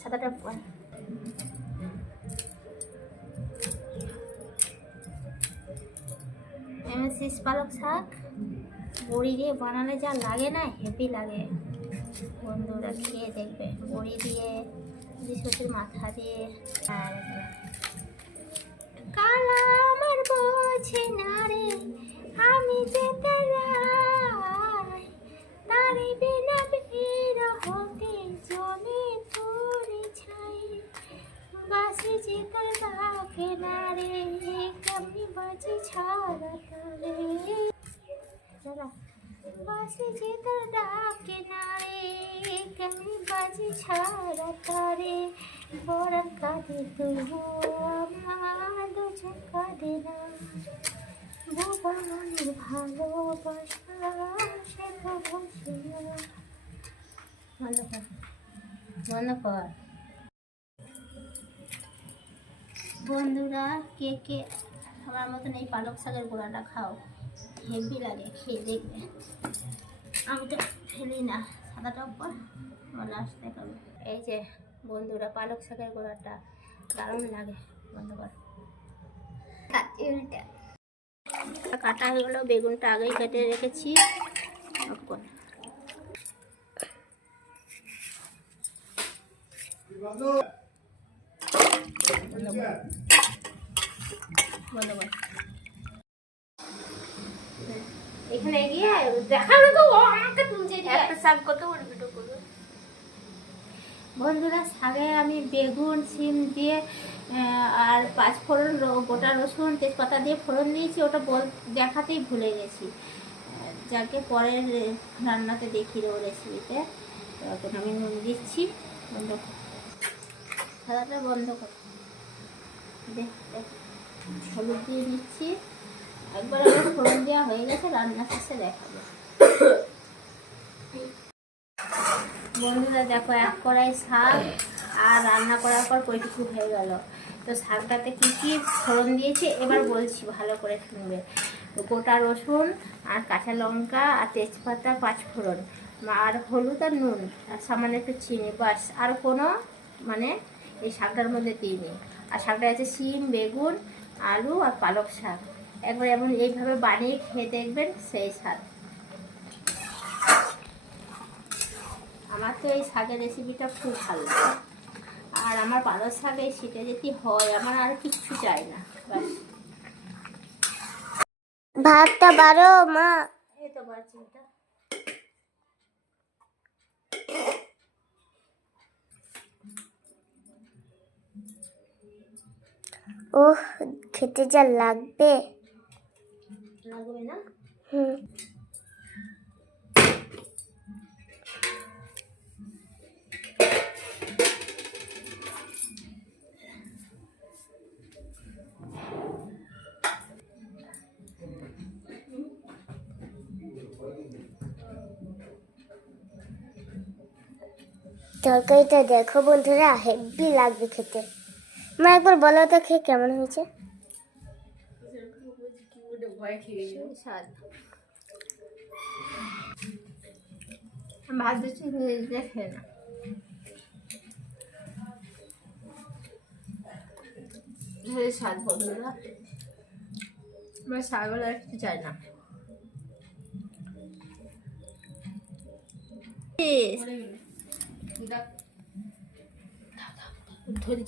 সাদাটা শীষ পালক শাক বড়ি দিয়ে বানালে যা লাগে না, হেভি লাগে। বন্ধুরা খেয়ে দেখবে, বড়ি দিয়ে সরষের মাথা দিয়ে। আর কালা আমার বোঝে না রে, আমি যেতে যাই, তারে বিনা বের হতে জলে পড়ে ছাই। বাসি যে তোর ডাকে না রে, কেমনি বাজি ছাড়া তারে। বাসি যে তোর ডাকে না রে, কেমনি বাজি ছাড়া তারে। পরাণ কাঁদে তবু আমার দুজন কাঁদে না। বোবা মনের ভালোবাসা সে তো বসে না। ভালো কর, ভালো কর। বন্ধুরা কে কে আমার মতন এই পালক শাকের গোড়াটা খাও, হেভি লাগে, খেয়ে দেখবে। আমি তো ফেলি না, সাদাটা উপর লাস্ট দেখাবো। এই যে বন্ধুরা পালক শাকের গোড়াটা দারুণ লাগে। বন্ধ কর, কাটা হয়ে গেলো। বেগুনটা আগেই কেটে রেখেছি। এখানে গিয়ে দেখানো তো আমাকে তুলছে একটা শাক কত বড় ভিডিও করবে। বন্ধুরা শাকে আমি বেগুন সিম দিয়ে আর 5 ফোড়ন, গোটা রসুন, তেজপাতা দিয়ে ফোড়ন দিয়েছি। ওটা দেখাতেই ভুলে গেছি, যাকে পরে রান্নাতে দেখিয়ে দেবো রেসিপিতে। তখন আমি নুন দিচ্ছি। বন্ধ কর, সাদাটা বন্ধ কর। হলুদ দিয়ে দিচ্ছি। একবার আমার ফোড়ন দেওয়া হয়ে গেছে, রান্না শেষে দেখাবো। বন্ধুরা দেখো, 1 কড়াই শাক আর রান্না করার পর কইটুকু হয়ে গেল। তো শাকটাতে কী কী ফোড়ন দিয়েছি এবার বলছি, ভালো করে শুনবে। গোটা রসুন আর কাঁচা লঙ্কা আর তেজপাতা, 5 ফোড়ন আর হলুদ আর নুন আর সামান্য একটু চিনি, বাস। আর কোনো মানে এই শাকটার মধ্যে দিইনি। আর শাকটা আছে সিম, বেগুন, আলু আর পালক শাক। একবার এমন এইভাবে বানিয়ে খেয়ে দেখবেন, সেই স্বাদ। আমার তো এই শাকের রেসিপিটা খুব ভালো লাগে। আর আমার পালক শাক এই শীতে যদি হয়, আমার আর কিচ্ছু চাই না, বাস। ভাতটা বাড়ো মা। এই তো বাড়ছি এটা। ওহ, খেতে যা লাগবে। লাগবে না? হুম। তরকারিটা দেখো বন্ধুরা, হেভি লাগবে খেতে। মা একবার বলো তো খেয়ে কেমন হয়েছে। ভাত দিচ্ছি, দেখে না। স্বাদ বন্ধুরা, আমার শাকগুলো আর কিছু চাই না। ধরে